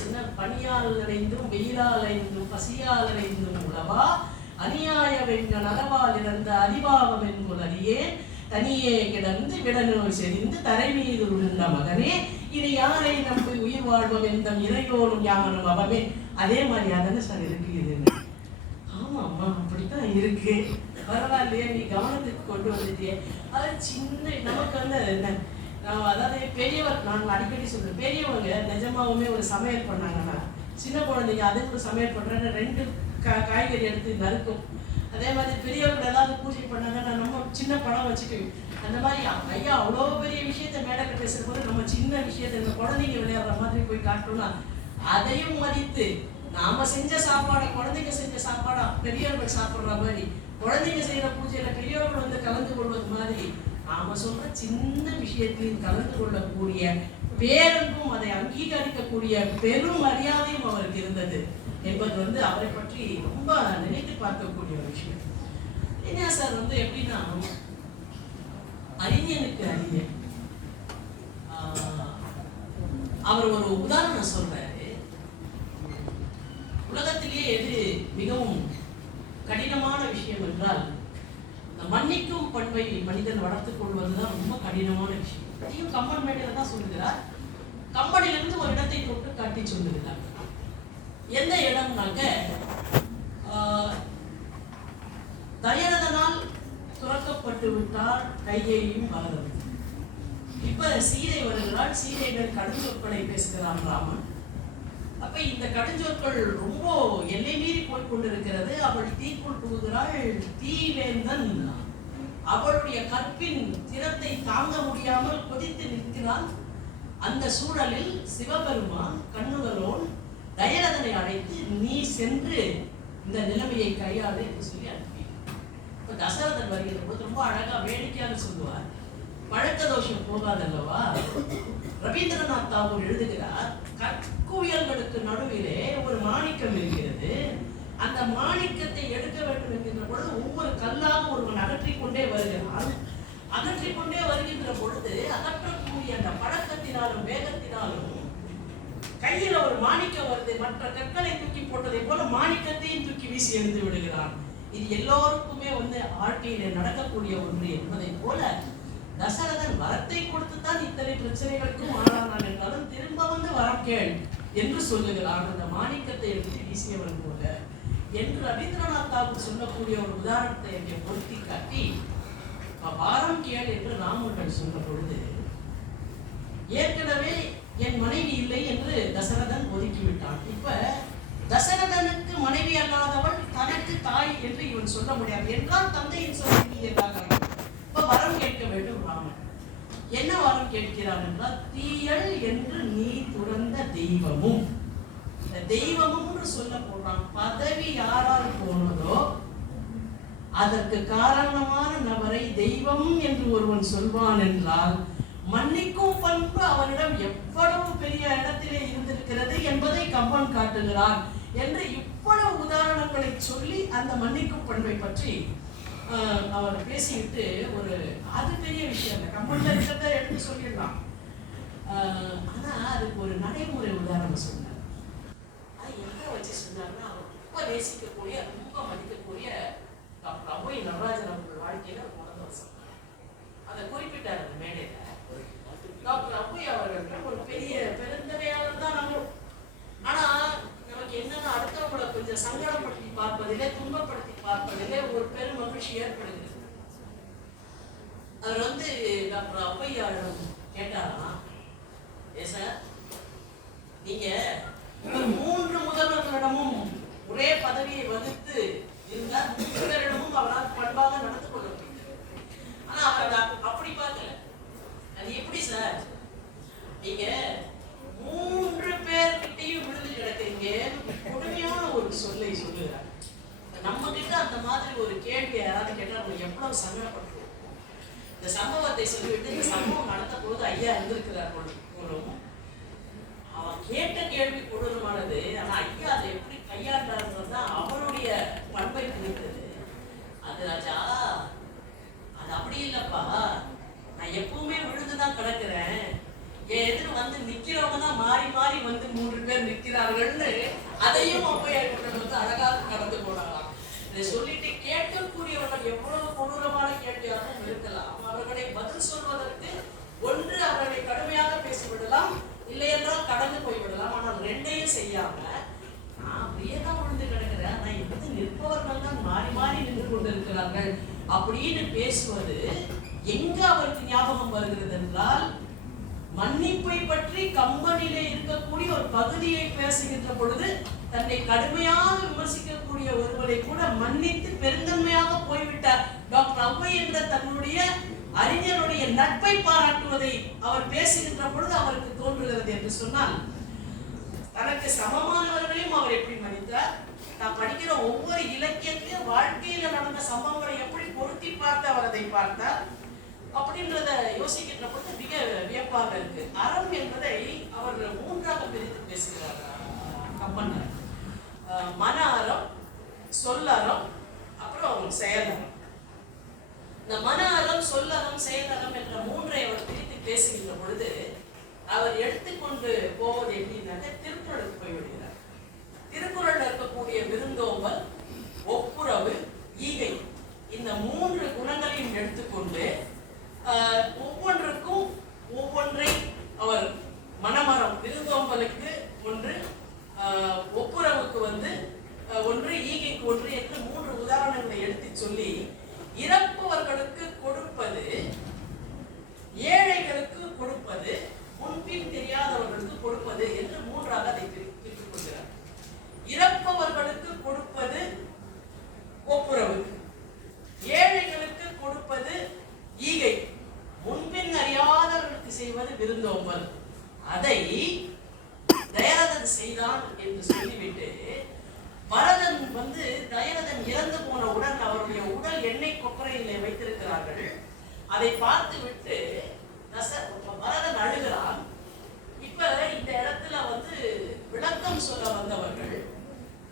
சின்ன பனியால் அடைந்தும் வெயிலால் அடைந்தும் பசியால் அடைந்தும் உளவா? அநியாய வெங்க நலவால் இறந்த அதிபாவம் என்புலறியே தனியே கிடந்து விடநோய் செறிந்து தரை மீது உழுந்த மகனே இது யாரை நம்பி உயிர் வாழ்வோம் எந்த இறையோனும் யாவனும் அவமே. அதே மாதிரி தானே சார் இருக்கு இது. ஆமா அம்மா அப்படித்தான் இருக்கு. பரவாயில்லையே நீ கவனத்துக்கு கொண்டு வந்துட்டியே. அது சின்ன நமக்கு வந்து அது என்ன நான் அதாவது பெரியவர் நாங்கள் அடிக்கடி சொல்றேன் பெரியவங்க நிஜமாவுமே ஒரு சமையல் பண்ணாங்கன்னா சின்ன குழந்தைங்க அதுக்கு ஒரு சமையல் பண்றேன்னு ரெண்டு கா காய்கறி எடுத்து நறுக்கும். அதே மாதிரி பெரியவர்கள் ஏதாவது பூஜை பண்ணாங்கன்னா நம்ம சின்ன படம் வச்சுக்குவேன். அந்த மாதிரி ஐயா அவ்வளோ பெரிய விஷயத்த மேடக்க பேசுற போது நம்ம சின்ன விஷயத்த இந்த குழந்தைங்க விளையாடுற மாதிரி போய் காட்டணும்னா அதையும் மதித்து நாம செஞ்ச சாப்பாடை குழந்தைங்க செஞ்ச சாப்பாடா பெரியவர்கள் சாப்பிடுற மாதிரி குழந்தைங்க செய்யற பூஜையில பெரியவர்கள் வந்து கலந்து கொள்வது மாதிரி நாம சொல்ற சின்ன விஷயத்திலையும் கலந்து கொள்ளக்கூடிய பேரன்பும் அதை அங்கீகரிக்கக்கூடிய பெரும் மரியாதையும் அவருக்கு இருந்தது என்பது வந்து அவரை பற்றி ரொம்ப நினைத்து பார்க்கக்கூடிய ஒரு விஷயம். என்ன சார் வந்து எப்படின்னா அறிஞனுக்கு அறிஞன். அவர் ஒரு உதாரணம் சொல்றாரு. உலகத்திலேயே எது மிகவும் கடினமான விஷயம் என்றால் மன்னிக்கும் பண்பை மனிதன் வளர்த்துக் கொள்வதுதான் ரொம்ப கடினமான விஷயம். அதையும் கம்பன் மேடையில தான் சொல்லுகிறார். கம்பனிலிருந்து ஒரு இடத்தை தொட்டு காட்டி சொல்லுகிறார். எந்த இடம்னாக்க ஆஹ், தயரதனால் துறக்கப்பட்டு விட்டால் கையையும் வளரும் இப்ப சீதை வருகிறாள். சீதைகள் கடுஞ்சொற்களை பேசுகிறான் ராமன். அப்ப இந்த கடுஞ்சொற்கள் ரொம்ப கொண்டிருக்கிறது. அவள் தீக்குள் புகுகிறாள் தீவேந்தன் அவளுடைய கற்பின் திறத்தை தாங்க முடியாமல் கொதித்து நிற்கிறான் அந்த சூழலில் சிவபெருமான் கண்ணுகளோன் தயரதனை அழைத்து நீ சென்று இந்த நிலைமையை கையாளு என்று சொல்லி அனுப்பி தசரதன் வருகிற போது ரொம்ப அழகா வேடிக்கையாக சொல்லுவார். பழக்க தோஷம் போகாதல்லவா? ரவீந்திரநாத் தாகூர் எழுதுகிறார் கற்குயல்களுக்கு நடுவிலே ஒரு மாணிக்கம் இருக்கிறது. அந்த மாணிக்கத்தை எடுக்க வேண்டும் என்கின்ற பொழுது ஒவ்வொரு கல்லாக ஒருவன் அகற்றிக்கொண்டே வருகிறான். அகற்றிக்கொண்டே வருகின்ற பொழுது அகற்றக்கூடிய அந்த பழக்கத்தினாலும் வேகத்தினாலும் கையில் ஒரு மாணிக்கம் வருது. மற்ற கற்களை தூக்கி போட்டதை போல மாணிக்கத்தையும் தூக்கி வீசி எழுந்து விடுகிறான். இது எல்லோருக்குமே வந்து வாழ்க்கையில நடக்கக்கூடிய ஒன்று என்பதை போல தசரதன் வரத்தை கொடுத்துத்தான் இத்தனை பிரச்சனைகளுக்கும் ஆளானான் என்றாலும் திரும்ப வந்து வரம் கேள் என்று சொல்லுகிறான். அந்த மாணிக்கத்தை எடுத்து வீசியவன் போல என்று ரவீந்திரநாத் தாகூர் சொல்லக்கூடிய ஒரு உதாரணத்தை இங்கே பொருத்தி காட்டி பாரம் கேள் என்று ராமர்கள் சொன்ன பொழுது ஏற்கனவே என் மனைவி இல்லை என்று தசரதன் ஒதுக்கிவிட்டான். இப்ப தசரதனுக்கு மனைவி அல்லாதவள் தனக்கு தாய் என்று இவன் சொல்ல முடியாது. என்றால் தந்தையின் சொல்லி இப்ப வரம் கேட்க வேண்டும் ராமன். என்ன வரம் கேட்கிறான் என்றால் தீயல் என்று நீ துறந்த தெய்வமும். இந்த தெய்வமும் சொல்ல போறான். பதவி யாரால் போனதோ அதற்கு காரணமான நபரை தெய்வம் என்று ஒருவன் சொல்வான் என்றால் மன்னிக்கும் பண்பு அவனிடம் எவ்வளவு பெரிய இடத்திலே இருந்திருக்கிறது என்பதை கம்பன் காட்டுகிறான் என்று இவ்வளவு உதாரணங்களை சொல்லி அந்த மன்னிக்கும் பண்பை பற்றி அவர் பேசிவிட்டு ஒரு அது பெரிய விஷயம் இல்லை. கம்பன்ல இருக்கிறத எடுத்து சொல்லிடலாம். ஆஹ், ஆனா அதுக்கு ஒரு நடைமுறை உதாரணம் சொன்னார். அது எங்க வச்சு சொன்னார்னா ரொம்ப நேசிக்கக்கூடிய ரொம்ப மதிக்கக்கூடிய டாக்டர் நடராஜன் அவர்கள் வாழ்க்கையில ஒரு வருஷம் அதை குறிப்பிட்டார் அந்த மேடையில. டாக்டர் அபோய் அவர்கள் ஒரு பெரிய பெருந்தகையாளர் தான் நம்மளும் ஆனா நமக்கு என்னன்னா அடுத்தவங்களை கொஞ்சம் சங்கடப்படுத்தி பார்ப்பதிலே துன்பப்படுத்தி பார்ப்பதிலே ஒரு பெரும் மகிழ்ச்சி ஏற்படுகிறது. அவர் வந்து டாக்டர் அவ்வையாரிடம் கேட்டாராம் ஏ சார் நீங்க ஒரு மூன்று முதல்வர்களிடமும் ஒரே பதவியை வகுத்து இருந்தால் மூன்று பேரிடமும் அவரால் பண்பாக நடந்து கொள்ள முடியும் ஆனா அவர் அதை அப்படி பார்க்கல அது எப்படி சார் நீங்க மூன்று பேர்கிட்டையும் விழுந்து கிடக்குறீங்க கொடுமையான ஒரு சொல்லை சொல்லுகிறார் நம்ம கிட்ட அந்த மாதிரி ஒரு கேள்வி யாராவது கேட்டா நம்ம எவ்வளவு சங்கடப்பட்டுருவோம் இந்த சம்பவத்தை சொல்லிவிட்டு இந்த சம்பவம் நடந்த போது ஐயா இருந்திருக்கிறார் போலும் போலும் அவன் கேட்ட கேள்வி கொடூரமானது ஆனா ஐயா அதை எப்படி கையாண்டாருன்றது தான் அவருடைய பண்பை குறித்தது அது ராஜா அது அப்படி இல்லப்பா நான் எப்பவுமே விழுந்துதான் கிடக்குறேன் என் எதிர் வந்து நிக்கிறவங்க தான் மாறி மாறி வந்து மூன்று பேர் நிற்கிறார்கள்னு அதையும் ஔவையார் அவர்கள் வந்து அழகாக கடந்து போனாங்களாம் இதை சொல்லிட்டு கேட்கக்கூடியவர்கள் எவ்வளவு கொடூரமான கேள்வியாகவும் இருக்கலாம் அவர்களை பதில் சொல்வதற்கு ஒன்று அவர்களை கடுமையாக பேசிவிடலாம் இல்லை என்றால் கடந்து போய்விடலாம் ஆனால் ரெண்டையும் செய்யாம நான் அப்படியே தான் விழுந்து கிடக்கிறேன் நான் இப்படி நிற்பவர்கள் தான் மாறி மாறி இருக்கிறார்கள். அப்படின்னு பேசுவது எங்க அவருக்கு ஞாபகம் வருகிறது என்றால் மன்னிப்பை பற்றி கம்பெனியில இருக்கக்கூடிய ஒரு பகுதியை பேசுகின்ற பொழுது தன்னை கடுமையாக விமர்சிக்கக்கூடிய ஒருவரை கூட மன்னித்து பெருந்தன்மையாக போய்விட்டார். டாக்டர் அவ்வை என்ற தன்னுடைய அறிஞருடைய நட்பை பாராட்டுவதை அவர் பேசுகின்ற பொழுது அவருக்கு தோன்றுகிறது என்று சொன்னால் தனக்கு சமமானவர்களையும் அவர் எப்படி மதித்தார்? நான் படிக்கிற ஒவ்வொரு இலக்கியத்தையும் வாழ்க்கையில நடந்த சம்பவங்களை எப்படி பொருத்தி பார்த்து அவர் அதை பார்த்தார் அப்படின்றத யோசிக்கின்ற பொழுது மிக வியப்பாக இருக்கு. அறம் என்பதை அவர் மூன்றாக பிரித்து பேசுகிறார் அஹ், மன அறம் சொல்லறம் அப்புறம் செயலறம் இந்த மன அறம் சொல்லறம் செயலறம் என்ற மூன்றை அவர் பிரித்து பேசுகின்ற பொழுது அவர் எடுத்துக்கொண்டு போவது எப்படின்னாக்க திருக்குறளுக்கு போய்விடுகிறார். திருக்குறள் இருக்கக்கூடிய விருந்தோம்பல் ஒப்புரவு ஈகை இந்த மூன்று குணங்களையும் எடுத்துக்கொண்டு ஆஹ், ஒவ்வொன்றுக்கும் ஒவ்வொன்றை அவர் மனமரம் விருந்தோம்பலுக்கு ஒன்று ஆஹ், ஒப்புரவுக்கு வந்து ஆஹ், ஒன்று ஈகைக்கு ஒன்று என்று மூன்று உதாரணங்களை எடுத்து சொல்லி இறப்பவர்களுக்கு கொடுப்பது ஏழைகளுக்கு கொடுப்பது முன்பின் தெரியாதவர்களுக்கு கொடுப்பது என்று மூன்றாக அதை பிரி- பிரித்துக் கொள்கிறார் இறப்பவர்களுக்கு கொடுப்பது ஒப்புரவு ஏழைகளுக்கு கொடுப்பது ஈகை முன்பின் அறியாதவர்களுக்கு செய்வது விருந்தோம்பல் அதை தயரதன் செய்தான் என்று சொல்லிவிட்டு பரதன் வந்து தயரதன் இறந்து போனவுடன் அவருடைய உடல் எண்ணெய் கொக்கரையில் வைத்திருக்கிறார்கள். அதை பார்த்து விட்டு தச பரதன் அழுகிறான் இப்ப இந்த இடத்துல வந்து விளக்கம் சொல்ல வந்தவர்கள்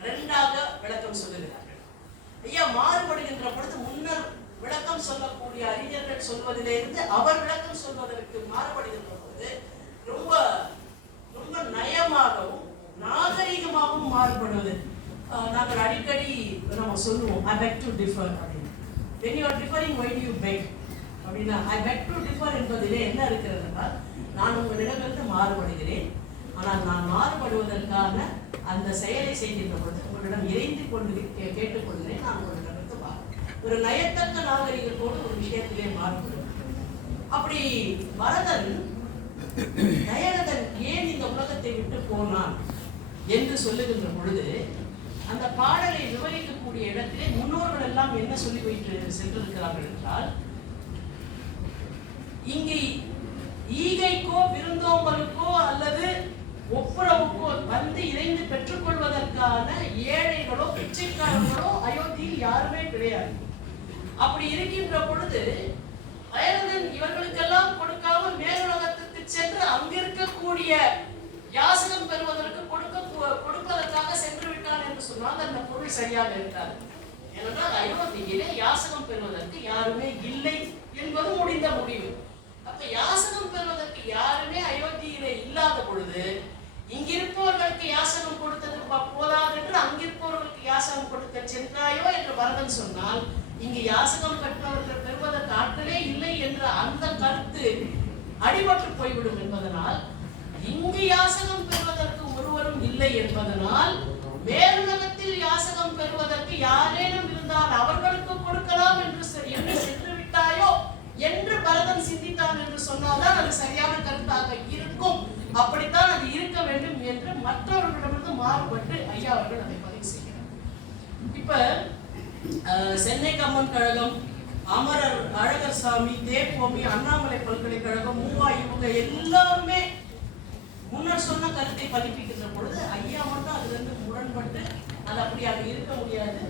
ரெண்டாக விளக்கம் சொல்லுகிறார்கள் ஐயா மாறுபடுகின்ற பொழுது முன்னர் விளக்கம் சொல்லக்கூடிய அறிஞர்கள் சொல்வதிலிருந்து அவர் விளக்கம் சொல்வதற்கு மாறுபடுகின்ற பொழுது ரொம்ப ரொம்ப நயமாகவும் நாகரிகமாகவும் மாறுபடுவது. நாங்கள் அடிக்கடி நம்ம சொல்லுவோம் ஐ பெக் டு டிஃபர் அப்படின்னு. When you are differing why you beg அப்படின்னா ஐ பெக் டு டிஃபர் என்பதிலே என்ன இருக்கிறது என்றால் நான் உங்களிடமிருந்து மாறுபடுகிறேன். ஆனால் நான் மாறுபடுவதற்கான அந்த செயலை செய்கின்ற பொழுது உங்களிடம் இறைந்து கொண்டு கேட்டுக்கொள்கிறேன் நான் உங்களிடமிருந்து மாறு ஒரு நயத்தக்க நாகரிகத்தோடு ஒரு விஷயத்திலே மாறுபடுவேன் அப்படி பரதன் தயரதன் ஏன் இந்த உலகத்தை விட்டு போனான்? என்று சொல்லுகின்ற பொழுது அந்த பாடலை விவரிக்கக்கூடிய இடத்திலே முன்னோர்கள் எல்லாம் என்ன சொல்லி வைத்து சென்றிருக்கிறார்கள் என்றால் இங்கே ஈகைக்கோ விருந்தோம்பலுக்கோ அல்லது ஒப்புரவுக்கோ வந்து இணைந்து பெற்றுக்கொள்வதற்கான ஏழைகளோ பிச்சைக்காரர்களோ அயோத்தியில் யாருமே கிடையாது. அப்படி இருக்கின்ற பொழுது வயலதன் இவர்களுக்கெல்லாம் கொடுக்காம மேலுலகத்துக்கு சென்று அங்கிருக்கக்கூடிய யாசகம் பெறுவதற்கு கொடுக்க கொடுப்பதற்காக சென்று விட்டான் அந்த பொருள் சரியாக இருக்காது. ஏனென்றால் ஐரோப்பியிலே யாசகம் பெறுவதற்கு யாருமே இல்லை என்பது முடிந்த முடிவு. அப்ப யாசகம் பெறுவதற்கு யாருமே அயோத்தியிலே இல்லாத பொழுது இங்கிருப்பவர்களுக்கு யாசகம் கொடுத்தது போதாது என்று அங்கிருப்பவர்களுக்கு யாசகம் கொடுக்க சென்றாயோ என்று வரதன் சொன்னால் இங்கு யாசகம் பெற்றவர்கள் பெறுவதற்கு ஆட்களே இல்லை என்ற அந்த கருத்து அடிபட்டு போய்விடும் என்பதனால் இங்கு யாசகம் பெறுவதற்கு ஒருவரும் இல்லை என்பதனால் வேறு தருவதற்கு யாரேனும் இருந்தால் அவர்களுக்கு கொடுக்கலாம் என்று என்று சென்று விட்டாயோ என்று பரதன் சிந்தித்தான் என்று சொன்னால்தான் அது சரியான கருத்தாக இருக்கும். அப்படித்தான் அது இருக்க வேண்டும் என்று மற்றவர்களிடமிருந்து மாறுபட்டு ஐயா அவர்கள் அதை பதிவு செய்கிறார். இப்ப அஹ், சென்னை கம்மன் கழகம் அமரர் அழகர் சாமி தேவ்கோமி அண்ணாமலை பல்கலைக்கழகம் மூவா இவங்க எல்லாருமே முன்னர் சொன்ன கருத்தை பதிப்பிக்கின்ற பொழுது ஐயா மட்டும் அதுல இருந்து முரண்பட்டு அது அப்படி அது இருக்க முடியாது.